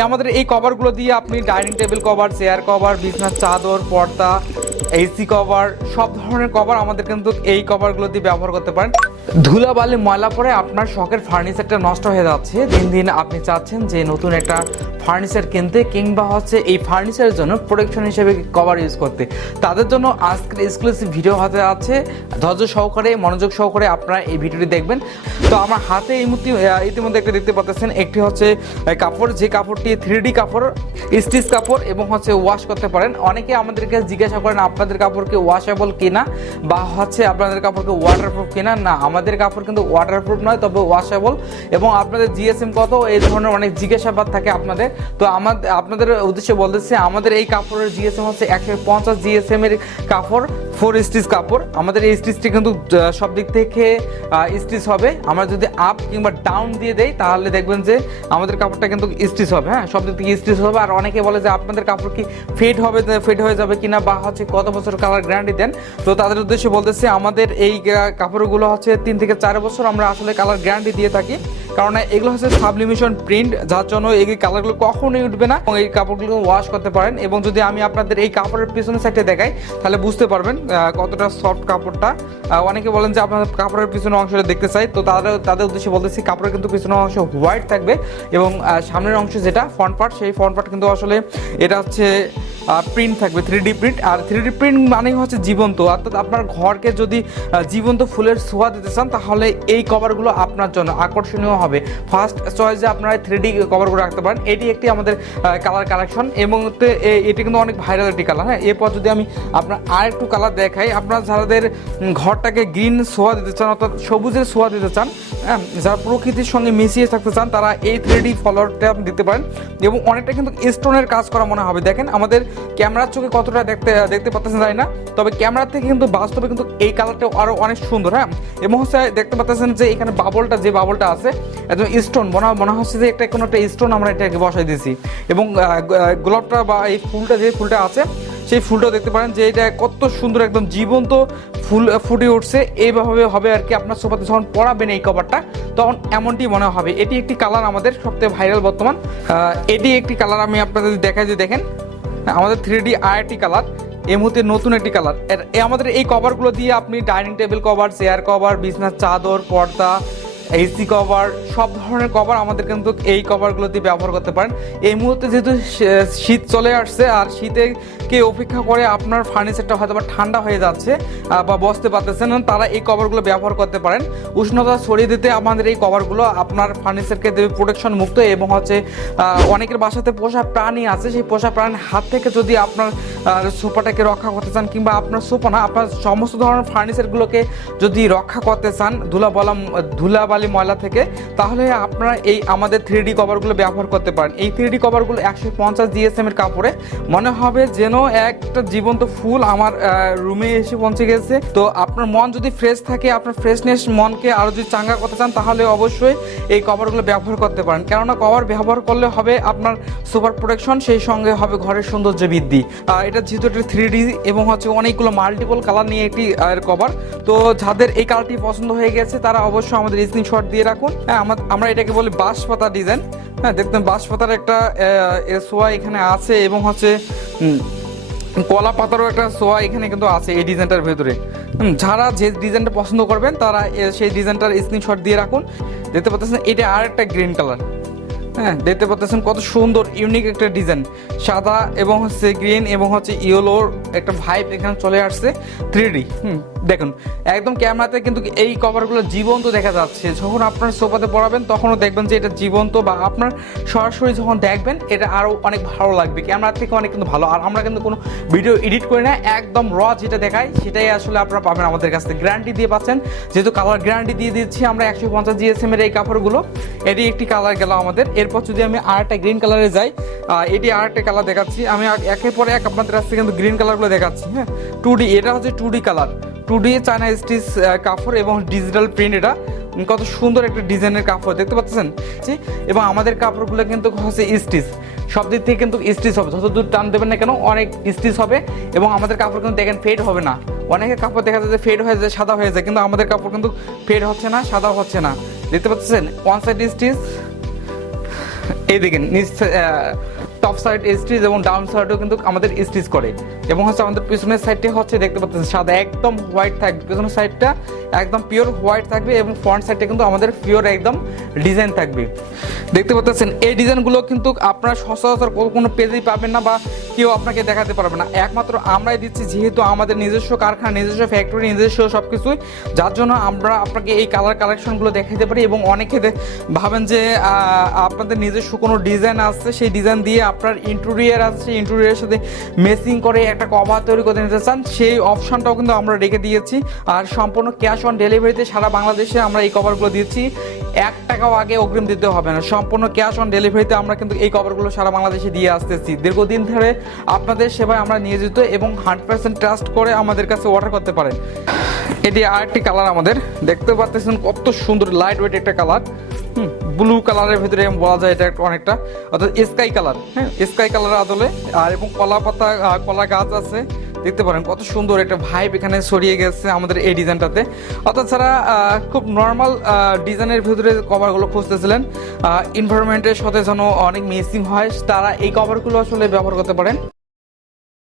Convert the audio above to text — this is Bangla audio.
আমাদের এই কভারগুলো দিয়ে আপনি dining table cover, chair cover, বিছনার চাদর, পর্দা, এসি কভার, সব ধরনের কভার আমাদের কিন্তু এই কভারগুলো দিয়ে ব্যবহার করতে পারেন। ধুলাবালি ময়লা পরে আপনার শখের ফার্নিচারটা নষ্ট হয়ে যাচ্ছে, দিন দিন আপনি চাচ্ছেন যে নতুন একটা ফার্নিচার কিনতে কিংবা এই ফার্নিচারের জন্য প্রোটেকশন হিসেবে কভার ইউজ করতে, তাদের জন্য আজকের এক্সক্লুসিভ ভিডিও হাতে আছে। ধৈর্য সহকারে, মনোযোগ সহকারে আপনারা এই ভিডিওটি দেখবেন। তো আমার হাতে ইতিমধ্যে একটা দেখতে পাচ্ছেন, একটি হচ্ছে কাপড়, যে কাপড়টি 3D কাপড়, স্টিচ কাপড় এবং ওয়াশ করতে পারেন। অনেকে আমাদেরকে জিজ্ঞাসা করেন আপনাদের কাপড় কি ওয়াশেবল কিনা বা আপনাদের কাপড়কে ওয়াটারপ্রুফ কিনা। না, আমাদের কাপড় কিন্তু ওয়াটারপ্রুফ নয়, তবে ওয়াশেবল। এবং আপনাদের জিএসএম কত, এই ধরনের অনেক জিজ্ঞাসাবাদ থাকে আপনাদের। তো আপনাদের উদ্দেশ্যে বলতেছি, আমাদের এই কাপড়ের জিএসএম হচ্ছে 150 জিএসএম এর কাপড়, 4 স্টিচ কাপড়। আমাদের এই স্টিচটি কিন্তু সব দিক থেকে স্টিচ হবে। আমরা যদি আপ কিংবা ডাউন দিয়ে দেই তাহলে দেখবেন যে আমাদের কাপড়টা কিন্তু স্টিচ হবে। হ্যাঁ, সব দিক থেকে স্টিচ হবে। আর অনেকে বলে যে আপনাদের কাপড় কি ফেড হয়ে যাবে কিনা বা কত বছর কালার গ্যারান্টি দেন। তো তাদের উদ্দেশ্যে বলতেছি, আমাদের এই কাপড়গুলো 3 থেকে 4 বছর আমরা আসলে কালার গ্যারান্টি দিয়ে থাকি, কারণ এগুলো হচ্ছে সাবলিমেশন প্রিন্ট, যার জন্য এই কালারগুলো কখনোই উঠবে না এবং এই কাপড়গুলো ওয়াশ করতে পারেন। এবং যদি আমি আপনাদের এই কাপড়ের পিছনের সাইডে দেখাই তাহলে বুঝতে পারবেন কতটা সফট কাপড়টা। অনেকে বলেন যে আপনার কাপড়ের পিছনের অংশটা দেখতে চাই, তো তাদের উদ্দেশ্যে বলতেছি কাপড়ের কিন্তু পিছনের অংশ হোয়াইট থাকবে এবং সামনের অংশ যেটা ফ্রন্ট পার্ট, সেই ফ্রন্ট পার্ট কিন্তু আসলে এটা হচ্ছে প্রিন্ট থাকবে, 3D প্রিন্ট। আর 3D প্রিন্ট মানেই হচ্ছে জীবন্ত, অর্থাৎ আপনার ঘরকে যদি জীবন্ত ফুলের ছোঁয়া দিতে চান তাহলে এই কভারগুলো আপনার জন্য আকর্ষণীয় হবে। ফার্স্ট চয়েসে আপনারা 3D কভারগুলো রাখতে পারেন। এটি একটি আমাদের কালার কালেকশন এবং এটি কিন্তু অনেক ভাইরাল একটি কালার। হ্যাঁ, এরপর যদি আমি আপনার আর একটু কালার দেখাই, আপনারা যাদের ঘরটাকে গ্রিন ছোঁয়া দিতে চান, অর্থাৎ সবুজের ছোঁয়া দিতে চান, হ্যাঁ, যারা প্রকৃতির সঙ্গে মিশিয়ে থাকতে চান, তারা এই 3D ফলোয়ারটা দিতে পারেন। এবং অনেকটা কিন্তু স্টোনের কাজ করা মনে হবে। দেখেন আমাদের ক্যামেরার চোখে কতটা দেখতে পাচ্ছেন জানি না, তবে ক্যামেরা থেকে কিন্তু বাস্তবে কিন্তু এই কালারটা আরো অনেক সুন্দর। হ্যাঁ, এবং দেখতে পাচ্ছেন যে এখানে যে বাবলটা আছে একদম স্টোন মনে হচ্ছে যে কোনো একটা স্টোন আমরা এটাকে বসাই দিয়েছি। এবং গোলাপটা বা এই ফুলটা আছে সেই ফুলটাও দেখতে পারেন যে এটা কত সুন্দর, একদম জীবন্ত ফুল ফুটে উঠছে। এইভাবে হবে আর কি, আপনার সোফাতে যখন পরাবেন এই কভারটা তখন এমনটি মনে হবে। এটি একটি কালার আমাদের সবথেকে ভাইরাল বর্তমান। এটি একটি কালার আমি আপনাদের দেখাই, যে দেখেন আমাদের 3D আইআরটি কালার, এই মুহূর্তে নতুন একটি কালার। আমাদের এই কভারগুলো দিয়ে আপনি dining table cover, chair cover, বিছনার চাদর, পর্দা, এসি কভার, সব ধরনের কভার আমাদের কিন্তু এই কভারগুলো দিয়ে ব্যবহার করতে পারেন। এই মুহূর্তে যেহেতু শীত চলে আসছে আর শীতকে অপেক্ষা করে আপনার ফার্নিচারটা হয়তো বা ঠান্ডা হয়ে যাচ্ছে বা বসতে পারতেছেন, তারা এই কভারগুলো ব্যবহার করতে পারেন। উষ্ণতা ছড়িয়ে দিতে আমাদের এই কভারগুলো আপনার ফার্নিচারকে দেবে প্রোটেকশন মুক্ত। এবং অনেকের বাসাতে পোষা প্রাণী আছে, সেই পোষা প্রাণীর হাত থেকে যদি আপনার সোফাটাকে রক্ষা করতে চান কিংবা আপনার সোফা না, আপনার সমস্ত ধরনের ফার্নিচারগুলোকে যদি রক্ষা করতে চান ধুলাবালি ময়লা থেকে, তাহলে আপনারা এই আমাদের 3D কভারগুলো ব্যবহার করতে পারেন। এই 3D কভারগুলো 150 জিএসএম এর কাপড়ে, মনে হবে যেন একটা জীবন্ত ফুল আমার রুমে এসে পৌঁছে গেছে। তো আপনার মন যদি ফ্রেশ থাকে, আপনার ফ্রেশনেস মনকে আরো যদি চাঙ্গা করতে চান, তাহলে অবশ্যই এই কভারগুলো ব্যবহার করতে পারেন। কেননা কভার ব্যবহার করলে হবে আপনার সুপার প্রোটেকশন, সেই সঙ্গে হবে ঘরের সৌন্দর্য বৃদ্ধি। এটা যেহেতু একটা 3D এবং অনেকগুলো মাল্টিপল কালার নিয়ে একটি কভার, তো যাদের এই কালারটি পছন্দ হয়ে গেছে তারা অবশ্যই আমাদের স্ক্রিনশট দিয়ে রাখুন। হ্যাঁ, আমরা এটাকে বলি বাঁশপাতা ডিজাইন। হ্যাঁ, দেখতেন বাঁশপাতার একটা সোয়া এখানে আছে এবং কলা পাতারও একটা সোয়া এখানে কিন্তু আছে এই ডিজাইনটার ভেতরে। যারা যে ডিজাইনটা পছন্দ করবেন তারা সেই ডিজাইনটার স্ক্রিনশট দিয়ে রাখুন। দেখতে পাচ্ছেন এটা আর একটা গ্রিন কালার। হ্যাঁ, দেখতে পাচ্ছেন কত সুন্দর ইউনিক একটা ডিজাইন, সাদা এবং গ্রিন এবং ইয়েলোর একটা ভাইব এখানে চলে আসছে 3D। দেখুন একদম ক্যামেরাতে কিন্তু এই কভারগুলো জীবন্ত দেখা যাচ্ছে। যখন আপনার সোফাতে পরাবেন তখনও দেখবেন যে এটা জীবন্ত, বা আপনার সরাসরি যখন দেখবেন এটা আরও অনেক ভালো লাগবে, ক্যামেরা থেকে অনেক কিন্তু ভালো। আর আমরা কিন্তু কোনো ভিডিও এডিট করি না, একদম র যেটা দেখাই সেটাই আসলে আপনারা পাবেন আমাদের কাছ থেকে, গ্যারান্টি দিয়ে পাচ্ছেন। যেহেতু কালার গ্যারান্টি দিয়ে দিচ্ছি আমরা 150 জিএসএম এর এই কাপড়গুলো। এটি একটি কালার গেল আমাদের। এরপর যদি আমি আরেকটা গ্রিন কালারে যাই, এটি আরেকটা কালার দেখাচ্ছি আমি, একের পরে এক আপনাদের কাছ থেকে কিন্তু গ্রিন কালারগুলো দেখাচ্ছি। হ্যাঁ, 2D, এটা হচ্ছে 2D colour, 2D China stitch কাপড় এবং ডিজিটাল প্রিন্ট। এটা কত সুন্দর একটা ডিজাইনের কাপড় দেখতে পাচ্ছেন। এবং আমাদের কাপড়গুলো কিন্তু স্টিচ, সব দিক থেকে কিন্তু স্টিচ হবে, যত দূর টান দেবেন না কেন অনেক স্টিচ হবে। এবং আমাদের কাপড় কিন্তু দেখেন ফেড হবে না। অনেকের কাপড় দেখা যায় যে ফেড হয়ে যায়, সাদা হয়ে যায়, কিন্তু আমাদের কাপড় কিন্তু ফেড হচ্ছে না, সাদা হচ্ছে না। দেখতে পাচ্ছেন ওয়ান সাইড স্টিচ, এই দেখেন নিচ টপ সাইড স্টিচ এবং ডাউন সাইডেও কিন্তু আমাদের স্টিচ করে, এবং হচ্ছে আমাদের পিছনের সাইডটা হচ্ছে দেখতে পাচ্ছেন সাদা একদম হোয়াইট থাকবে, পিছনের সাইডটা একদম পিওর হোয়াইট থাকবে এবং ফ্রন্ট সাইডটা কিন্তু আমাদের পিওর একদম ডিজাইন থাকবে। দেখতে পাচ্ছেন এই ডিজাইনগুলো কিন্তু আপনারা সচরাচর কোনো পেজেই পাবেন না বা কেউ আপনাকে দেখাতে পারবে না, একমাত্র আমরাই দিচ্ছি, যেহেতু আমাদের নিজস্ব কারখানা, নিজস্ব ফ্যাক্টরি, নিজস্ব সব কিছুই, যার জন্য আমরা আপনাকে এই কালার কালেকশনগুলো দেখাতে পারি। এবং অনেকে ভাবেন যে আপনাদের নিজস্ব কোনো ডিজাইন আসছে, সেই ডিজাইন দিয়ে আপনার ইন্টেরিয়ার আসছে, ইন্টেরিয়ারের সাথে ম্যাচিং করে একটা কভার তৈরি করে নিতে চান, সেই অপশনটাও কিন্তু আমরা রেখে দিয়েছি। আর সম্পূর্ণ ক্যাশ অন ডেলিভারিতে সারা বাংলাদেশে আমরা এই কভারগুলো দিচ্ছি, 1 টাকাও আগে অগ্রিম দিতে হবে না, সম্পূর্ণ ক্যাশ অন ডেলিভারিতে আমরা কিন্তু এই কভারগুলো সারা বাংলাদেশে দিয়ে আসতেছি। দীর্ঘদিন ধরে আপনাদের সেবায় আমরা নিয়োজিত এবং 100% ট্রাস্ট করে আমাদের কাছে অর্ডার করতে পারেন। এটি আরেকটি কালার আমাদের দেখতে পাচ্ছেন, কত সুন্দর লাইট ওয়েট একটা কালার, ব্লু কালারের ভিতরে বলা যায় এটা অনেকটা, অর্থাৎ স্কাই কালার, হ্যাঁ স্কাই কালার আদলে, আর এবং কলা পাতা কলা গাছ আছে, দেখতে পারেন কত সুন্দর একটা ভাইব এখানে ছড়িয়ে গেছে আমাদের এই ডিজাইনটাতে। অর্থাৎ যারা খুব নর্মাল ডিজাইনের ভিতরে কভারগুলো খুঁজতেছিলেন, এনভায়রনমেন্টের সাথে যেন অনেক মিসিং হয়, তারা এই কভারগুলো আসলে ব্যবহার করতে পারেন।